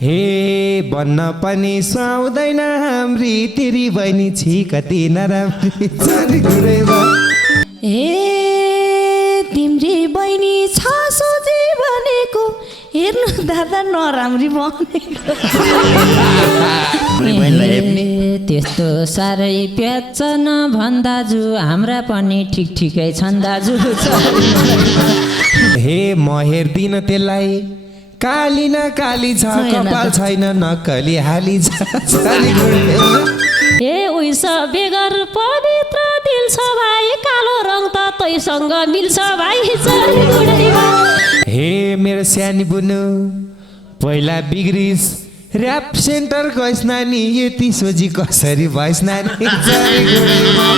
हे बन्न पनि सुहाउँदैन हाम्री तेरी बहिनी छि कति नराम्री चरी गुडैमा ए तिम्री बहिनी छ सोझी भनेको हेर्नु दादा नराम्री भनेको त्यस्तो साह्रै प्याच नभन् दाजु हाम्रा पनि ठिक ठिकै छन् दाजु हे म हेर्दिन त्यसलाई काली न काली छ कपाल छैन नक्कली हाली छ चरी गुडैमा ए उइस बेगर पवित्र दिल छ भाइ कालो रङ त तैसँग मिल्छ भाइ चरी गुडैमा हे मेरो सानी बुनु पहिला बिग्रिस ऱ्याप सेन्टर गइस् नानी यति सोझी कसरी भइस् नानी चरी गुडैमा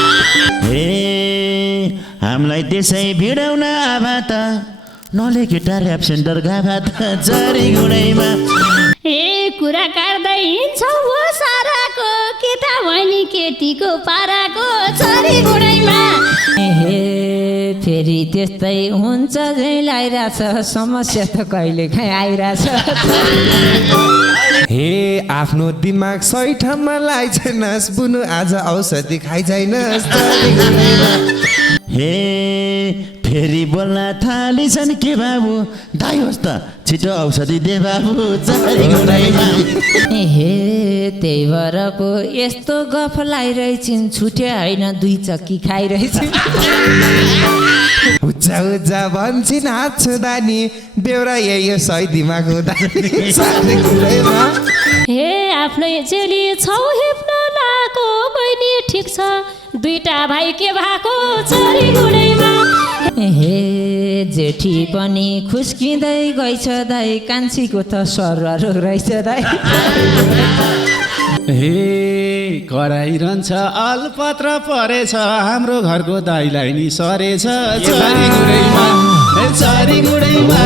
हे हामीलाई त्यसै भिडाउन आभा त नले केटा ऱ्याप सेन्टर गाभा त चरी गुडैमा ए कुरा काट्दै हिँड्छौ हो साराको केटा भनी केटीको पाराको चरी गुडैमा हे फेरि त्यस्तै हुन्छ झै लागिरहेछ समस्या त कहिले काहीँ आइरहेछ हे आफ्नो दिमाग सही ठाउँमा लगाइछैनस् बुनु आज औषधि खाइछैनस् चरी गुडैमा हे फेरि बोल्न थालिछन् के बाबु दाइ होस् त छिटो औषधि दे बाबु चरी गुडैमा हे त्यही भएर पो यस्तो गफ लगाइरहेछन् छुट्या होइन दुई चक्की खाइरहेछन् उच्चा उच्चा भन्छन् हात छुँदा नि बेहोरा यही हो सही दिमाग हुँदा चरी गुडैमा हे आफ्नै चेली छौ हेप्न लाको बहिनी ठिक छ दुईटा भाइ के भएको चरी गुडैमा हे जेठी पनि खुस्किँदै गइछ दाइ कान्छीको त सरर रहेछ दाइ हे कराइरहन्छ अलपत्र परेछ हाम्रो घरको दाइलाई नि सरेछ चरी गुडैमा चरी गुडैमा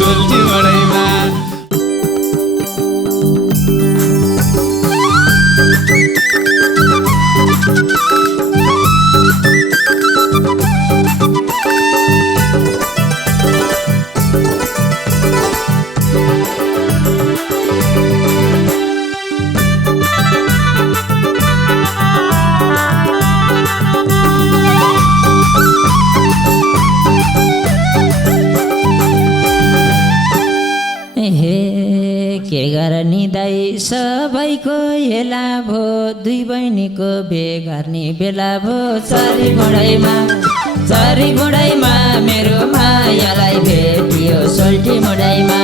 सोल्टी गुडैमा के गर्ने दाइ सबैको हेला भो दुई बहिनीको बेगार्ने बेला भो चरी गुडैमा मेरो मायालाई भेटियो सोल्टी मुडैमा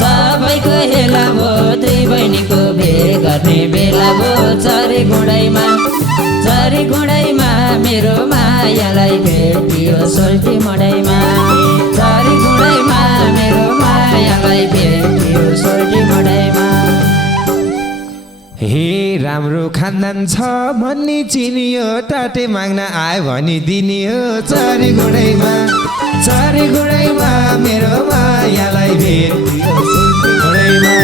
सबैको हेला भो दुई बहिनीको बेगार्ने बेला भो चरी गुडैमा मेरो मायालाई भेटियो सोल्टी मुडैमा चरी गुडैमा मेरो मायालाई भेटियो सोल्टी मुडैमा हे राम्रो खानदान छ भन्ने चिनियो टाटे माग्न आयो भने दिनियो चरी गुडैमा मेरो मायालाई भेटियो सोल्टी मुडैमा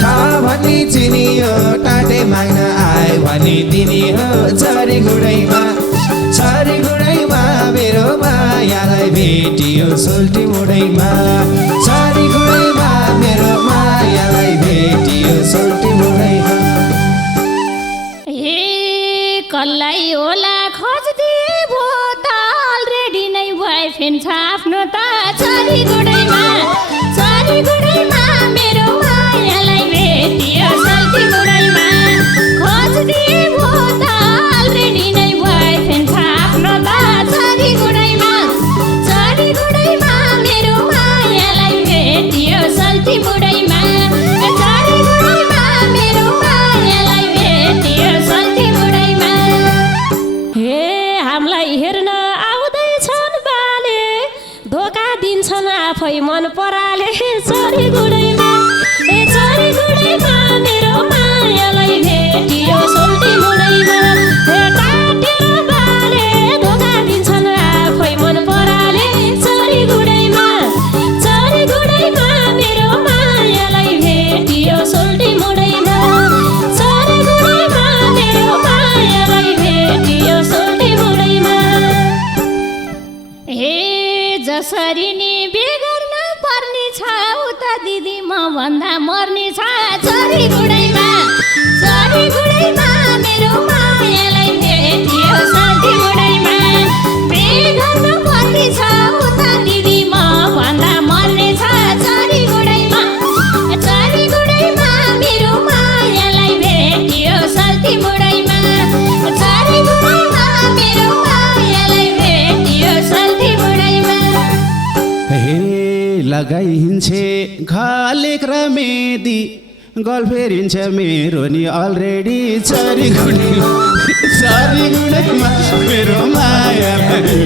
छ भन्ने चिनियो टाटे माग्न आयो भने दिनियो चरी गुडैमा मेरो मायालाई भेटियो सोल्टी मुडैमा चरी गुडैमा मेरो मायालाई भेटियो सोल्टी मुडैमा कसलाई होला खोजिदिए भो त अलरेडी नै बोयफ्रेन्ड छ आफ्नो त चरी गुडैमा मेरो मायालाई भेटियो सोल्टी मुडैमा खोजिदिए भो त अलरेडी नै बोयफ्रेन्ड छ आफ्नो त चरी गुडैमा मेरो मायालाई भेटियो सोल्टी मुडैमा चरी गुडैमा मेरो मायालाई भेटियो सोल्टी मुडैमा हे हामीलाई हेर्न आउँदैछन् बाले धोका दिन्छन् आफै मन पराले चरी गुडैमा मेरो मायालाई भेटियो सोल्टी मुडैमा काटेर बाले धोका दिन्छन् आफै मन पराले चरी गुडैमा मेरो मायालाई भेटियो सोल्टी मुडैमा चरी गुडैमा मेरो मायालाई भेटियो सोल्टी मुडैमा हे जसरी नि बिगर्न पर्ने छ उता भन्दा मर्ने छ चरी गुडैमा मेरो मायालाई भेटियो साथी गुडैमा बेघर्नु पर्ने छ उता दिदी म भन्दा मर्ने छ चरी गुडैमा मेरो मायालाई भेटियो साथी गुडैमा मेरो मायालाई भेटियो साथी गुडैमा हे लगाइहिन्छे घालेक र मेदी गल फेरिन्छ मेरो नि अलरेडी चरी गुडैमा मेरो मायालाई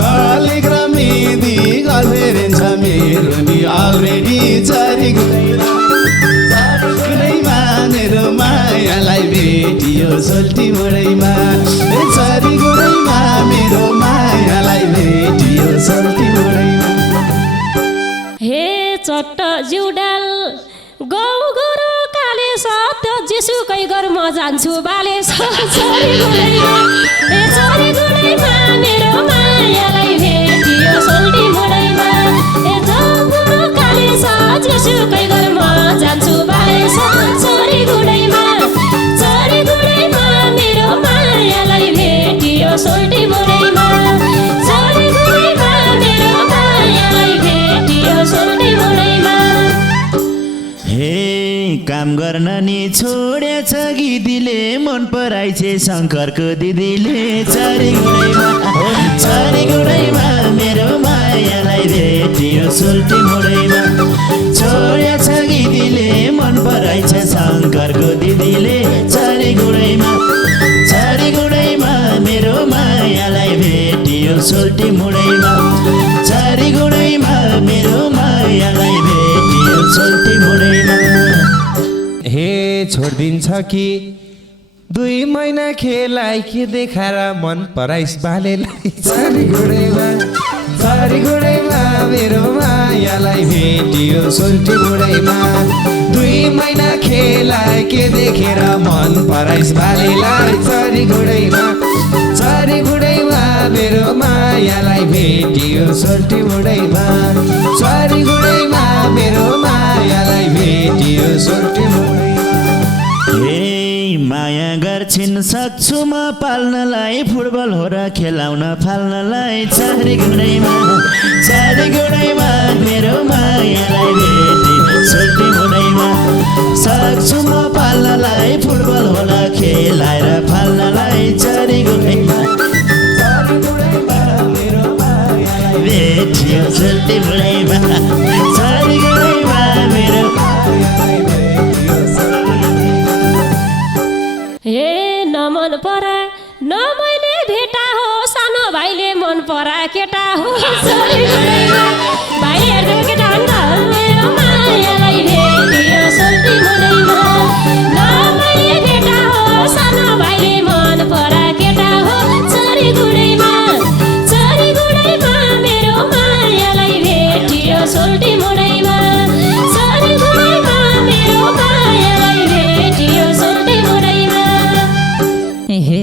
घालेक र मेदी गल फेरिन्छ मेरो नि अलरेडी चरी गुडैमा मेरो मायालाई भेटियो सोल्टी मोडैमा चरी गुडैमा मेरो मायालाई भेटियो सोल्टी मोडैमा हे चट्ट जिउडाल गौ गोरु काले सत्य जेसुकै गर म जान्छु बाले चरी गुडैमा मेरो मायालाई भेटियो सोल्टी मोडैमा गौ काले सत्य जेसुकै गर म जान्छु बाले चरी गुडैमा मेरो मायालाई भेटियो सोल्टी मोडैमा मेरो मायालाई भेटियो सोल्टी मोडैमा हे काम गर्न नि छोडेछ गिदीले मन पराइछे शङ्करको दिदीले चरी गुडैमा मेरो मायालाई भेटियो सोल्टी मोडैमा छोडेछ गिदीले मन पराइछ शङ्करको दिदीले चरी गुडैमा मेरो मायालाई भेटियो सोल्टी मोडैमा चरी गुडैमा मेरो मायालाई भेटियो सोल्टी मोडैमा हे छोडिदिन्छ कि 2 महिना खेलाइ के देखाएर मन पराइस बालेलाई चरी गुडैमा मेरो मायालाई भेटियो सोल्टी मोडैमा 2 महिना खेलाइ के देखेर मन पराइस बालेलाई चरी गुडैमा मेरो मायालाई भेटियो सोल्टी मोडैमा चरी गुडैमा मेरो मायालाई भेटियो सोल्टी मोडैमा हे माया गर्छिन् सक्छु म पाल्नलाई फुटबल हो र खेलाउन फाल्नलाई चरी गुडैमा मेरो मायालाई भेटियो सोल्टी मोडैमा सक्छु म पाल्नलाई फुटबल हो र खेलाएर फाल्नलाई चरी गुडैमा मेरो मायालाई भेटियो सोल्टी मोडैमा चरी गुडैमा मेरो मायालाई भेटियो हे न मन परा न मैले भेटा हो सानो भाइले मन परा केटा हो चरी गुडैमा भाइहरूको केटा हो नि त मेरो मायालाई भेटियो सोल्टी मोडैमा न मैले भेटा हो सानो भाइले मन परा केटा हो चरी गुडैमा मेरो मायालाई भेटियो सोल्टी मोडैमा मेरो मायालाई भेटियो सोल्टी मोडैमा हे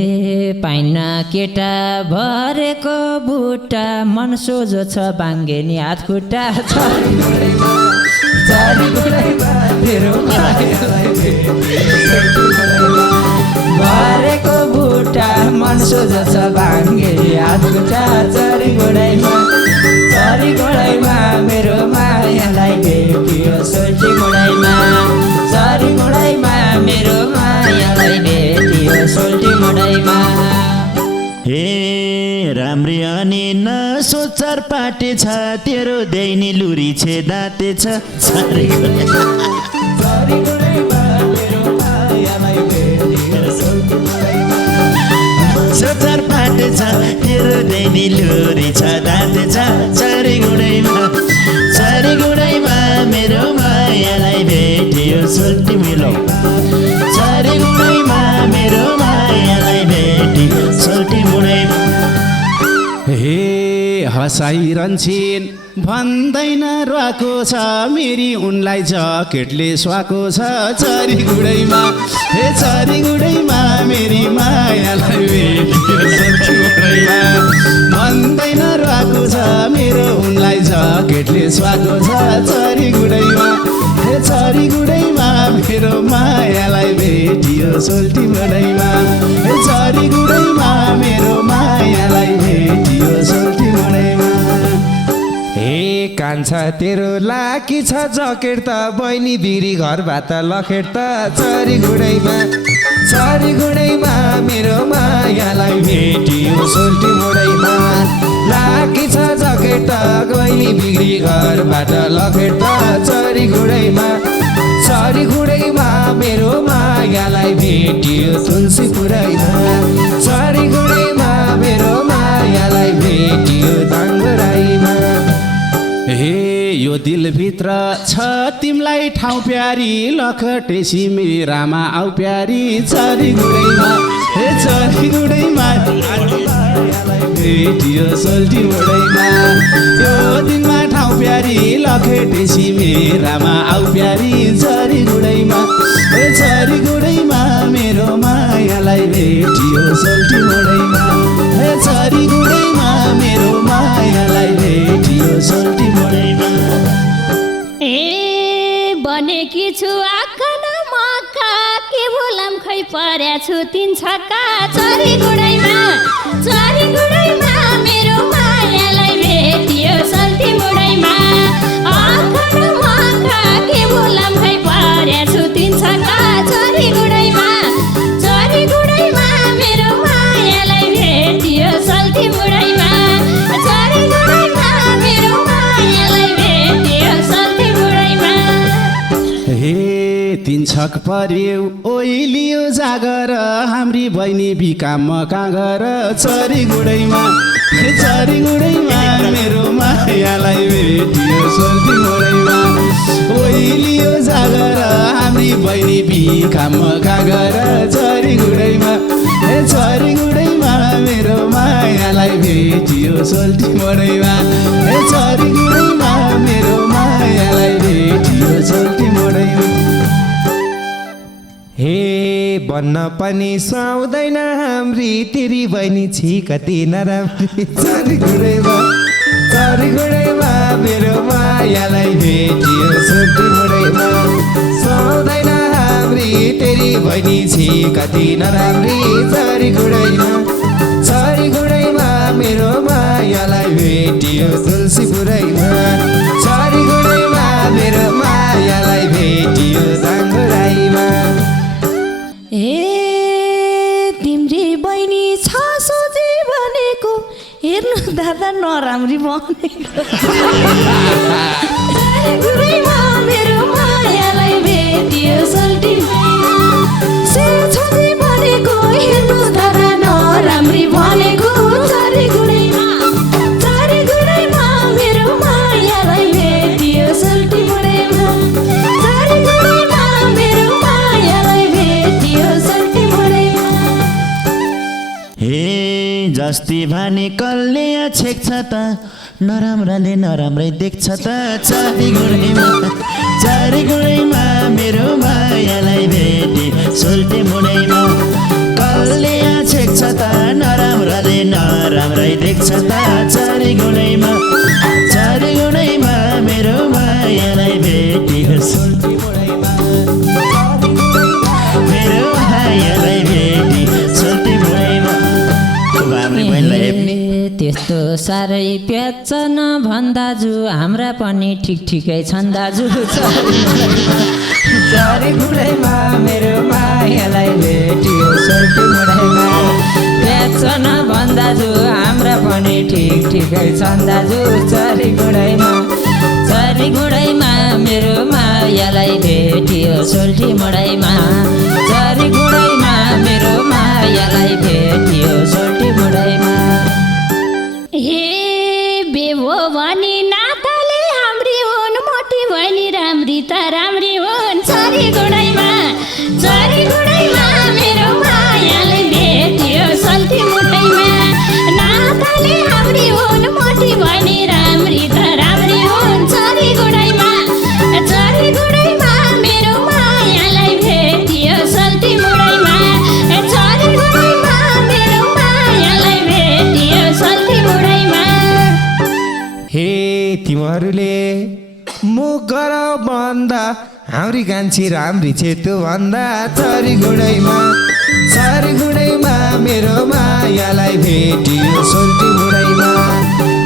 पाइन केटा भरेको बुट्टा मन सोझो छ बाङ्गेनी हात खुट्टा चरी गुडैमा मेरो मायालाई भरेको बुट्टा मन सोझो छ बाङ्गेनी हात खुट्टा चरी गुडैमा मेरो मायालाई भेटियो सोल्टी मोडैमा चरी गुडैमा मेरो मायालाई भेटियो सोल्टी मोडैमा हे राम्री अनि नसोचर पाटे छ तेरो दैनी लुरी छे दाँते छ चरी गुडैमा मेरो मायालाई भेटियो सोल्टी मोडैमा सोचर पाटे छ तेरो दैनी लुरी छ दाँते छ चरी गुडैमा मेरो मायालाई भेटियो सोल्टी मिलो चरी गुडैमा मेरो मायालाई भेटियो सोल्टी मोडैमा हे हँसाइरहन्छन् भन्दैन रुवाको छ मेरी उनलाई जकेटले सुहाएको छ चरी गुडैमा हे चरी गुडैमा मेरी मायालाई भेटियो सोल्टी मोडैमा भन्दैन रुवाको छ मेरो उनलाई जकेटले सुहाएको छ चरी गुडैमा हे चरी गुडैमा मेरो मायालाई भेटियो सोल्टी मोडैमा हे चरी गुडैमा मेरो मायालाई भेटियो सोल्टी मोडैमा हे कान्छा तेरो लाकी छ जकेट त बहिनी बिग्री घरबाट लखेट त चरी गुडैमा मेरो मायालाई भेटियो सोल्टी मोडैमा लाकी छ जकेट त बहिनी बिग्री घरबाट लखेट त चरी गुडैमा मेरो मायालाई भेटियो तुलसी पुरैमा चरी गुडैमा मेरो मायालाई भेटियो दाङ्गराईमा हे यो दिलभित्र छ तिमलाई ठाउँ प्यारी लखटेसी मेरामा आउ प्यारी चरी गुडैमा हे चरी गुडैमा भेटियो सोल्टी मोडैमा यो दिनमा ठाउँ प्यारी लखटेसी मेरामा आउ प्यारी चरी गुडैमा हे चरी गुडैमा मेरो मायालाई भेटियो सोल्टी मोडैमा हे चरी गुडैमा मेरो मायालाई भेटियो सोल्टी मोडैमा ए बनेकी छु आँखन मक्का के बोलाम खै पर्या छु तिन छक्का चरी गुडैमा मेरो मायालाई भेटियो सोल्टी मोडैमा आँखन मक्का के बोलाम खै पर्या छु तिन छक्का चरी गुडैमा मेरो मायालाई भेटियो सोल्टी मोडैमा चरी गुडैमा मेरो मायालाई भेटियो सोल्टी मोडैमा हे तिन छक पर्यो ओइलियो जागर हाम्री बहिनी बिकाम काँगर चरी गुडैमा मेरो मायालाई भेटियो सोल्टी मोडैमा ओइलियो जागर हाम्री बहिनी बिकाम काँगर चरी गुडैमा मेरो मायालाई भेटियो सोल्टी मोडैमा चरी गुडैमा मेरो मायालाई भेटियो सोल्टी मोडैमा हे बन्न पनि सुहाउँदैन हाम्री तेरी बहिनी छि कति नराम्री चरी गुडैमा मेरो मायालाई भेटियो सोल्टी मोडैमा सुहाउँदैन हाम्री तेरी बहिनी छि कति नराम्री चरी गुडैमा मेरो मायालाई भेटियो तुलसी पुरैमा चरी गुडैमा मेरो मायालाई भेटियो दाङ्गराईमा ए तिम्री बहिनी छ सोझी भनेको हेर्नु दादा नराम्री बनेको गुडैमा मेरो मायालाई भेटियो सोल्टी से छोरी भनेको हेर्नु दादा नराम्री भनेको चरी गुडैमा मेरो मायालाई भेटियो सोल्टी मोडैमा चरी गुडैमा मेरो मायालाई भेटियो सोल्टी मोडैमा हे जस्ती भानी कल्ले छेक्छ त नराम्राले नराम्रै देख्छ त चरी गुडैमा मेरो मायालाई भेटे सोल्टी मोडैमा कल्ले छेक्छ त नराम्राले नराम्रै देख्छ त चरी गुडैमा मेरो मायालाई भेटे सोल्टी मोडैमा मेरो मायालाई भेटे सोल्टी मोडैमा त्यस्तो साह्रै प्याच नभन् दाजु हाम्रा पनि ठिकै छन् दाजु चरी गुडैमा मेरो मायालाई भेटियो सोल्टी मोडैमा प्याच नभन् दाजु हाम्रा पनि ठिकै छन् दाजु चरी गुडैमा मेरो मायालाई भेटियो सोल्टी मोडैमा चरी गुडैमा मेरो मायालाई भेटियो सोल्टी मोडैमा हे बेबो भनी नाताले हाम्री हुन् मोटी भनी राम्री त राम्री हुन् चरी गुडैमा मेरो मायालाई भेटियो सोल्टी मोडैमा नाताले हाम्री हुन् मोटी भनी राम्री त राम्री हुन् चरी गुडैमा मेरो मायालाई भेटियो सोल्टी मोडैमा चरी गुडैमा मेरो मायालाई भेटियो सोल्टी मोडैमा हे तिमीहरूले मुख गर बन्द हाम्री कान्छी राम्री छे त्यो भन्दा चरी गुडैमा मेरो मायालाई भेटियो सोल्टी मुडैमा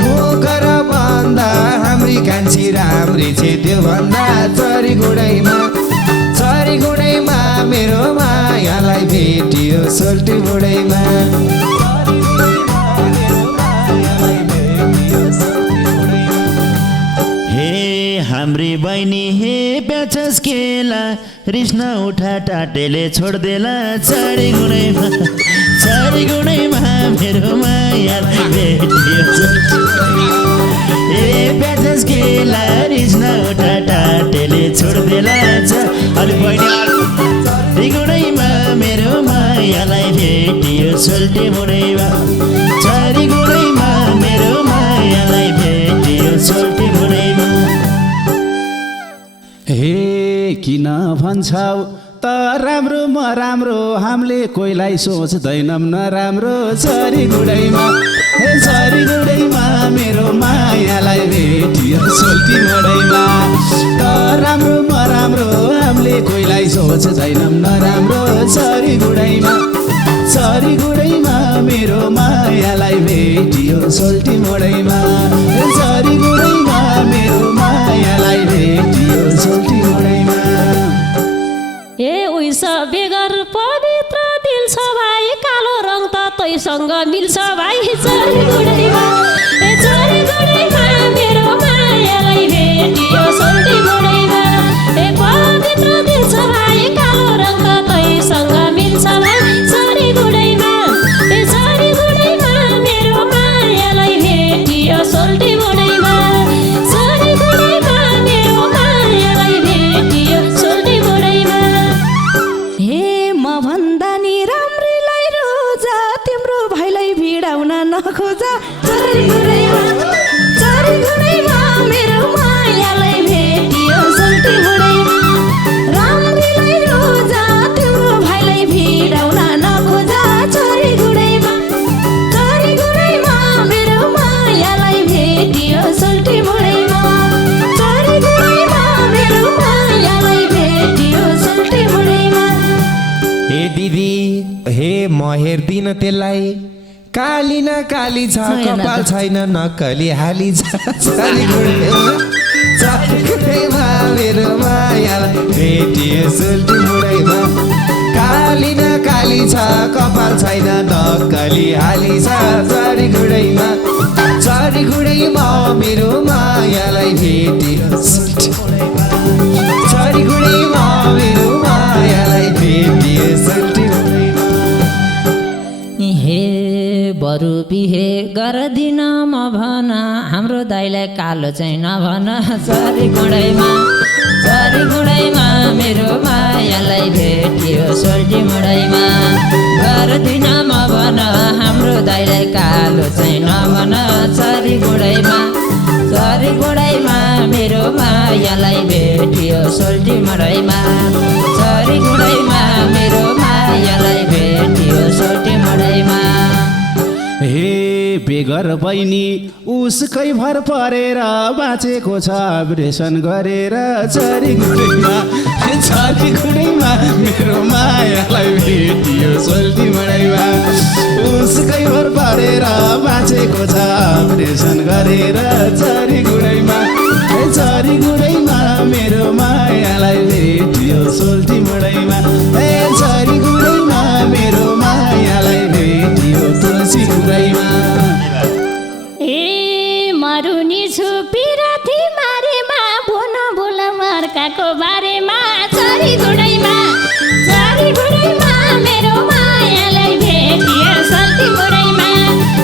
मुख गर बन्द हाम्री कान्छी राम्री छे त्यो भन्दा चरी गुडैमा मेरो मायालाई भेटियो सोल्टी मुडैमा हाम्री बहिनी हे प्याचस केला रिस्न उठा टाटेले छोड्देला चारी गुणैमा मेरो मायालाई भेटियो हे प्याचस केला रिस्न उठा टाटेले छोड्देला अलि बहिनी गुणैमा मेरो मायालाई भेटियो सोल्टी मुडैमा चारी गुणैमा मेरो मायालाई भेटियो सोल्टी मुडैमा हे किन भन्छौ त राम्रो म राम्रो हामीले कोहीलाई सोच्दैनौँ नराम्रो चरी गुडैमा मेरो मायालाई भेटियो सोल्टी मुडैमा त राम्रो म राम्रो हामीले कोहीलाई सोच्दैनौँ नराम्रो चरी गुडैमा मेरो मायालाई भेटियो सोल्टी मुडैमा चरी गुडैमा मेरो मायालाई भेटियो सोल्टी मुडैमा ए उइस बेगर पवित्र दिल छ भाइ कालो रङ त तैसँग मिल्छ भाइ चरी गुडैमा मेरो मायालाई भेटियो सोल्टी मुडैमा ए पवित्र दिल छ भाइ कालो रङ त तैसँग मिल्छ भाइ चरी गुडैमा मेरो मायालाई भेटियो सोल्टी मुडैमा चरी गुडैमा मेरो मायालाई भेटियो सोल्टी मुडैमा हे म भन्दा नि राम्रीलाई रोजा तिम्रो भाइलाई भिडाउन नखोजा चरी गुडैमा मेरो मायालाई भेटियो सोल्टी मुडैमा राम्रीलाई रोजा तिम्रो भाइलाई भिडाउन नखोजा चरी गुडैमा मेरो मायालाई भेटियो सोल्टी मुडैमा चरी गुडैमा मेरो मायालाई भेटियो सोल्टी मुडैमा हे दिदी हे म हेर्दिन त्यसलाई काली न काली छ कपाल छैन नक्कली हाली छ चरी गुडैमा मेरो मायालाई भेटियो सोल्टी मुडैमा काली न काली छ कपाल छैन नक्कली हाली छ चरी गुडैमा मेरो मायालाई भेटियो सोल्टी मुडैमा चरी गुडैमा मेरो मायालाई भेटियो सोल्टी मुडैमा हे बरु बिहे गर्दिन म भन हाम्रो दाइलाई कालो चाहिँ नभन चरी गुडैमा मेरो मायालाई भेटियो सोल्टी मुडैमा गर्दिन म भन हाम्रो दाइलाई कालो चाहिँ नभन चरी गुडैमा मेरो मायालाई भेटियो सोल्टी मुडैमा चरी गुडैमा मेरो मायालाई भेटियो सोल्टी मुडैमा हे बेगर बहिनी उसकै भर परेर बाँचेको छ अपरेसन गरेर चरी गुडैमा मेरो मायालाई भेटियो सोल्टी मुडैमा उसकै भर परेर बाँचेको छ अपरेसन गरेर चरी गुडैमा मेरो मायालाई भेटियो सोल्टी मुडैमा चरी गुडैमा मेरो मायालाई भेटियो तुलसी गुडैमा ए मरुनी छुपी राति मारेमा भुन भुल मर्काको बारेमा चरी गुडैमा मेरो मायालाई भेटियो सोल्टी मुडैमा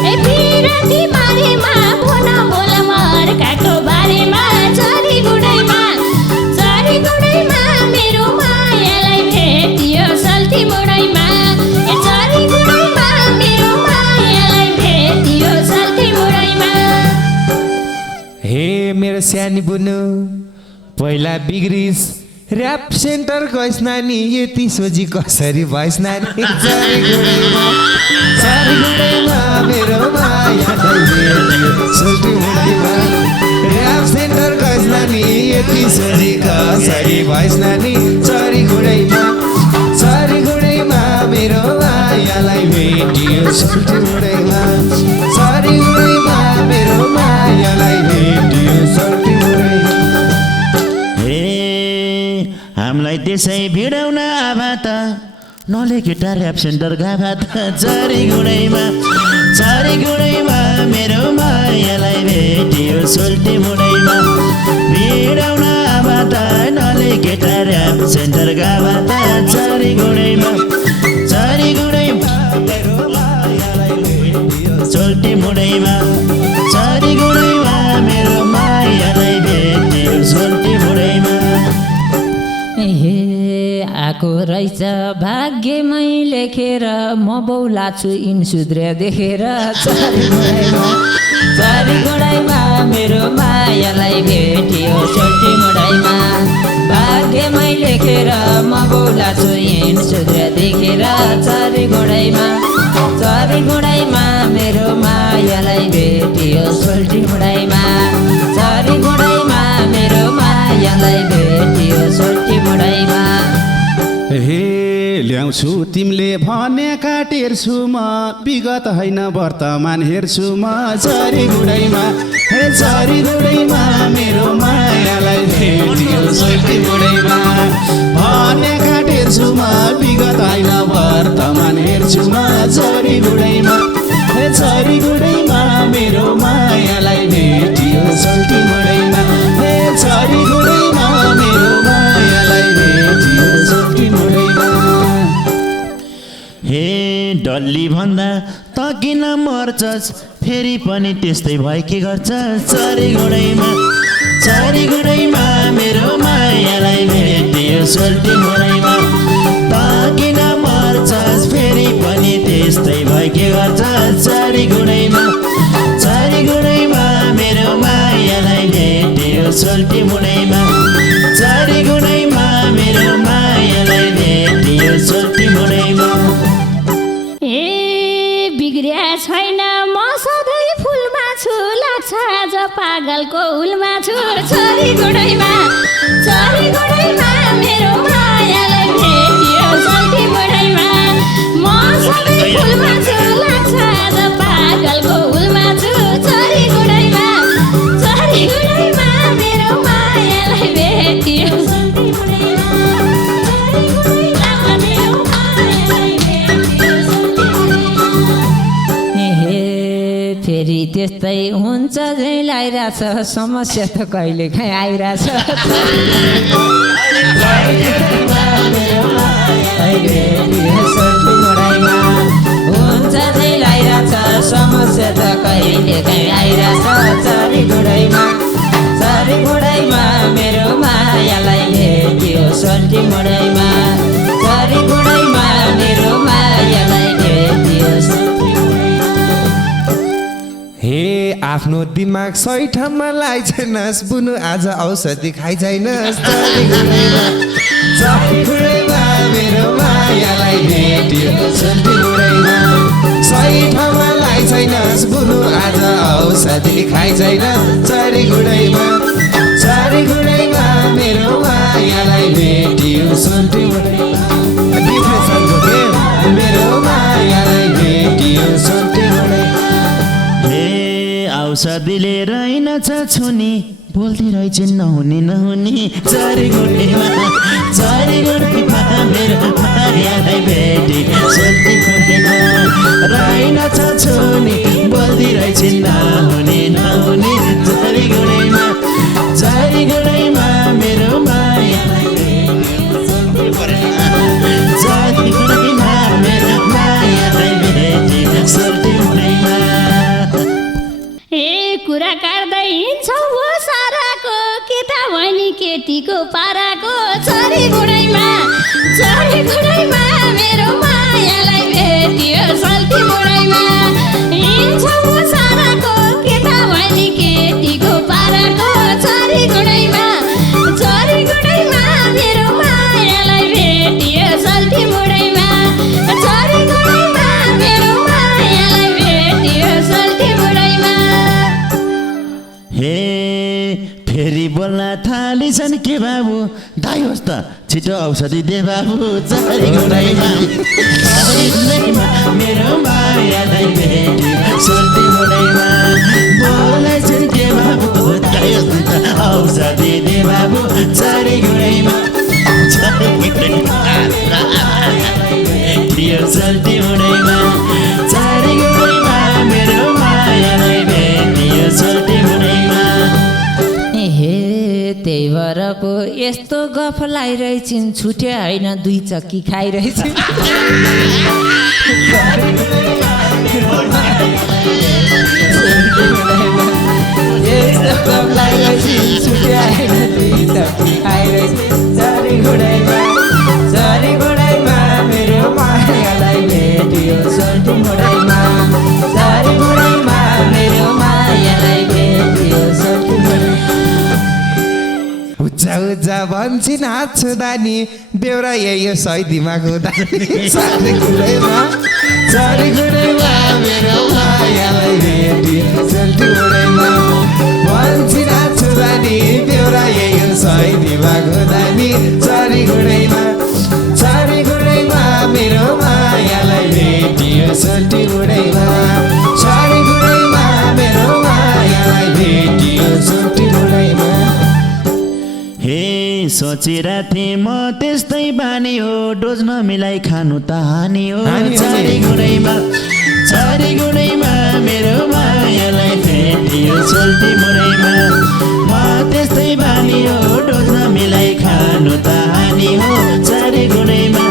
ए पिराती मारेमा भुन भुल मर्काको बारेमा चरी गुडैमा मेरो मायालाई भेटियो सोल्टी मुडैमा ए चरी गुडैमा मेरो मायालाई भेटियो सोल्टी मुडैमा हे मेरो सानी बुनु पहिला बिग्रिस ऱ्याप सेन्टर गइस नानी यति सोझी कसरी भइस नानी चरी गुडैमा मेरो मायालाई भेटियो सोल्टी मुडैमा ऱ्याप सेन्टर गइस नानी यति सोझी कसरी भइस नानी चरी गुडैमा मेरो मायालाई भेटियो सोल्टी मुडैमा चरी गुडैमा मेरो मायालाई भेटियो सोल्टी मुडैमा हामीलाई त्यसै भिडाउन आभा त नले केटा ऱ्याप सेन्टर गाभा त चरी गुडैमा मेरो मायालाई भेटियो सोल्टी मुडैमा भिडाउन आभा त नले केटा ऱ्याप सेन्टर गाभा त चरी गुडैमा मेरो मायालाई भेटियो सोल्टी मुडैमा चरी गुडैमा मेरो मायालाई भेटियो सोल्टी मुडैमा हे आएको रहेछ भाग्यमै लेखेर म बौला छु इन्सुद्रे देखेर चरी गुडैमा मेरो मायालाई भेटियो सोल्टी मुडैमा भाग्यमै लेखेर म बौला छु इन्सुद्रे देखेर चरी गुडैमा मेरो मायालाई भेटियो सोल्टी मुडैमा चरी गुडैमा मेरो मायालाई भेटियो सोल्टी मुडैमा हे ल्याउँछु तिमीले भनेका टेर्छु म विगत होइन वर्तमान हेर्छु म चरी गुडैमा मेरो मायालाई भेटियो सोल्टी मुडैमा भनेका टेर्छु म विगत होइन वर्तमान हेर्छु म चरी गुडैमा मेरो मायालाई भेटियो सोल्टी मुडैमा चरी गुडैमा मेरो मायालाई भेटियो सोल्टी मुडैमा हे डल्ली भन्दा त किन मर्छस् फेरि पनि त्यस्तै भयो के गर्छस् चरी गुडैमा मेरो मायालाई भेटियो सोल्टी मुडैमा त किन मर्छस् फेरि पनि त्यस्तै भयो के गर्छस् चरी गुडैमा मेरो मायालाई भेटियो सोल्टी मुडैमा चरी गुडैमा मेरो मायालाई भेटियो सोल्टी मुडैमा बिग्रिया छैन म सधैँ फुलमा छु लाग्छ आज पागलको हुलमा छु चरी गुडैमा मेरो मायालाई भेटियो सोल्टी मुडैमा म सधैँ फुलमा छु लाग्छ आज पागलको हुलमा छु चरी गुडैमा मेरो मायालाई भेटियो सोल्टी मुडैमा फेरि त्यस्तै हुन्छ झै लागिरहेछ समस्या त कहिले काहीँ आइरहेछ हुन्छ झै लागिरहेछ समस्या त कहिले काहीँ आइरहेछ चरी गुडैमा मेरो मायालाई भेटियो सोल्टी मुडैमा चरी गुडैमा मेरो मायालाई भेटियो सोल्टी हे आफ्नो दिमाग सही ठाउँमा लगाइछैनस् बुनु आज औषधि खाइछैनस् चरी गुडैमा मेरो मायालाई भेटियो सोल्टी मुडैमा सही ठाउँमा लगाइछैनस् बुनु आज औषधि खाइछैन चरी गुडैमा मेरो मायालाई भेटियो सोल्टी मुडैमा डिप्रेसनको खेल मेरो मायालाई भेटियो सोल्टी मुडैमा औषधिले रहेनछ छुनी बोल्दै रहेछन् नहुने चरी गुडैमा मेरो मायालाई भेटी सोल्टी मुडैमा रहेनछ छुनी बोल्दै रहेछन् नहुने चरी गुडैमा मेरो मायालाई मेरो मायालाई भेटी सोल्टी मुडैमा कुरा काट्दै हिँड्छौ हो साराको केटा भनी केटीको पाराको चरी गुडैमा मेरो मायालाई भेटियो सोल्टी मुडैमा हिँड्छौ हो साराको केटा भनी केटीको पाराको चरी गुडैमा मेरो मायालाई भेटियो सोल्टी मुडैमा चरी गुडैमा मेरो मायालाई भेटियो सोल्टी मुडैमा हे छन् के बाबु दाइ होस् त छिटो औषधि दे बाबु चारी गुडैमा मेरो मायालाई भेटी सोल्टी मुडैमा बोलै छन् के बाबु दाइ होस् त औषधि दे बाबु चारी गुडैमा सोल्टी मुडैमा चारी गुडैमा मेरो मायालाई भेटी सोल्टी मुडैमा हे त्यही भएर पो यस्तो गफ लाइरहेछन् छुट्या होइन 2 चक्की खाइरहेछन् यस्तो गफ लाइरहेछन् छुट्या होइन 2 चक्की खाइरहेछन् चरी गुडैमा मेरो मायालाई भेटियो सोल्टी मुडैमा चरी गुडैमा मेरो मायालाई भेटियो सोल्टी मुडैमा उज्जा उज्जा भन्छन् हात छुँदानी बेउरा यही सैदीमा खुदानी चरी गुडैमा मेरो मायालाई भेटियो सोल्टी मुडैमा भन्छन् हात छुँदानी बेउरा यही सैदीमा खुदानी चरी गुडैमा मेरो मायालाई भेटियो सोल्टी मुडैमा चरी गुडैमा मेरो मायालाई भेटियो सोल्टी मुडैमा हे सोचेरा थिएँ म त्यस्तै बानी हो डोज नमिलाई खानु त हानि हो चारी गुडैमा मेरो मायालाई भेटियो सोल्टी मुडैमा म त्यस्तै बानी हो डोज नमिलाई खानु त हानि हो चारी गुडैमा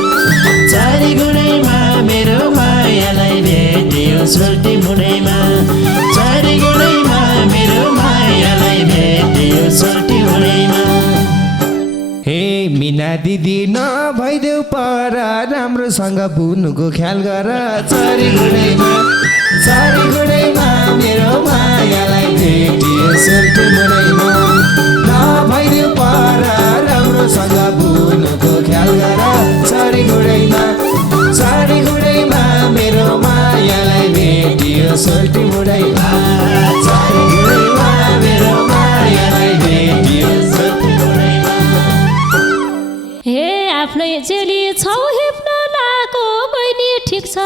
मेरो मायालाई भेटियो सोल्टी मुडैमा चारी गुडैमा मेरो मायालाई भेटियो सोल्टी मुडैमा हे मिना दिदी नभइदेऊ पर राम्रोसँग बुनुको ख्याल गर चरी गुडैमा मेरो मायालाई भेटियो सोल्टी मुडैमा नभइदेऊ पर राम्रोसँग बुनुको ख्याल गर चरी गुडैमा मेरो मायालाई भेटियो सोल्टी मुडैमा चरी गुडैमा मेरो मायालाई भेटियो सोल्टी मुडैमा हे आफ्नै चेली छौ हेप्न लाको बहिनी ठिक छ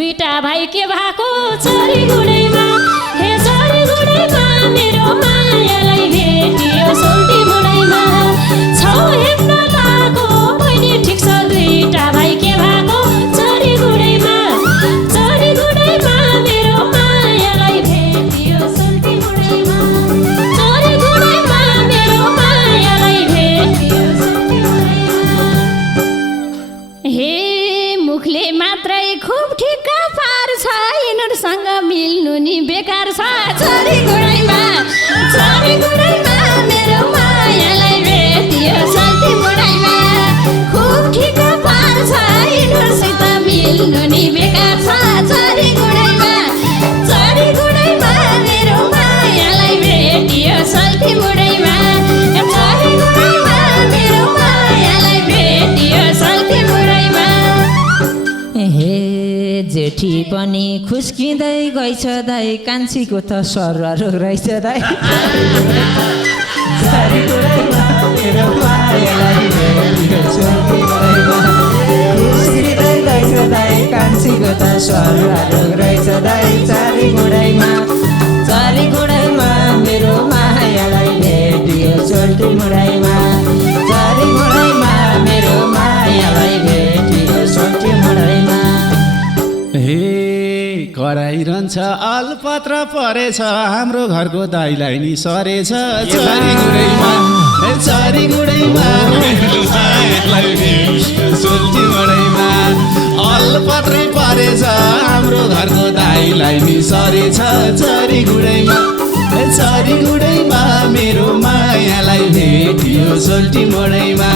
2टा भाइ के भएको चरी गुडैमा हे चरी गुडैमा मेरो मायालाई भेटियो सोल्टी मुडैमा छौ हेप्न लाको बहिनी ठिक छ 2टा भाइ के भएको चरी गुडैमा मेरो मायालाई भेटियो सोल्टी मुडैमा चरी गुडैमा मेरो मायालाई भेटियो सोल्टी मुडैमा हे मुखले मात्रै खुब ठिक्का पार्छ यिनीहरूसँग मिल्नु नि बेकार छ चरी गुडैमा मेरो मायालाई भेटियो सोल्टी मुडैमा खुब ठिक्का पार्छ यिनीहरूसित मिल्नु नि बेकार छ चरी गुडैमा मेरो मायालाई भेटियो सोल्टी मुडैमा चरी गुडैमा मेरो मायालाई भेटियो सोल्टी मुडैमा हे जेठी पनि खुस्किँदै गइछ दाइ कान्छीको त सरहरू रहेछ दाइ चरी गुडैमा मेरो मायालाई भेटियो सोल्टी मुडैमा खुस्किँदै गइछ दाइ कान्छीको त सरहरू रहेछ दाइ चरी गुडैमा मेरो मायालाई भेटियो सोल्टी मुडैमा चरी गुडैमा मेरो मायालाई भेटियो सोल्टी मुडैमा हे कराइरहन्छ अलपत्र परेछ हाम्रो घरको दाइलाई नि सरेछ चरी गुडैमा मेरो मायालाई भेटियो सोल्टी मुडैमा अलपत्रै परेछ हाम्रो घरको दाइलाई नि सरेछ चरी गुडैमा मेरो मायालाई भेटियो सोल्टी मुडैमा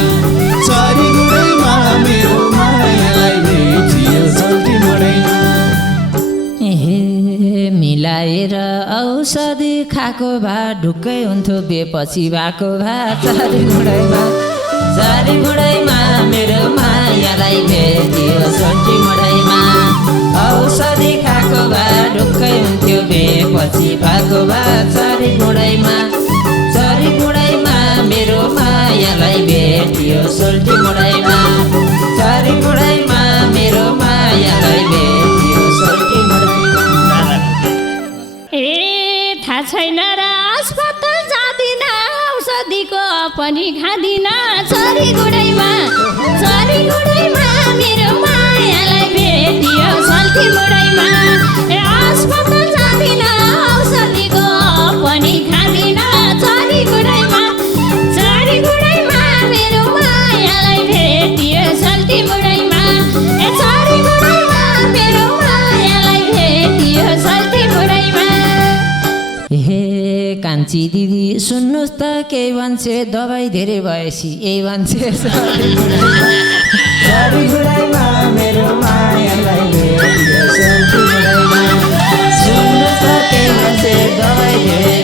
चरी गुडैमा मेरो मायालाई भेटियो सोल्टी मुडैमा मिलाएर औषधि खाएको भए ढुक्कै हुन्थ्यो बेपछि भएको भए चरी गुडैमा मेरो मायालाई भेटियो सोल्टी मुडैमा औषधि खाएको भए ढुक्कै हुन्थ्यो बेपछि भएको भए चरी गुडैमा मेरो मायालाई भेटियो सोल्टी मुरैमा चरी मुरैमा मेरो मायालाई भेटियो सोल्टी मुरैमा। ए थाहा छैन र अस्पताल जाँदिन औषधिको पनि खाँदिन चरी गुडैमा मेरो मायालाई भेटियो सोल्टी मुरैमा। ए अस्पताल जाँदिन औषधिको पनि खाँदिन चरी गुडैमा मेरो मायालाई भेटियो सोल्टी मुरैमा। ए चरी गुडैमा मेरो मायालाई भेटियो सोल्टी मुरैमा। हे कान्छी दिदी सुन्नुहोस् त केही मान्छे दबाई धेरै भएपछि यही मान्छे चरी गुडैमा मेरो मायालाई भेटियो सोल्टी मुरैमा। सुन्नुहोस् त केही मान्छे दबाई धेरै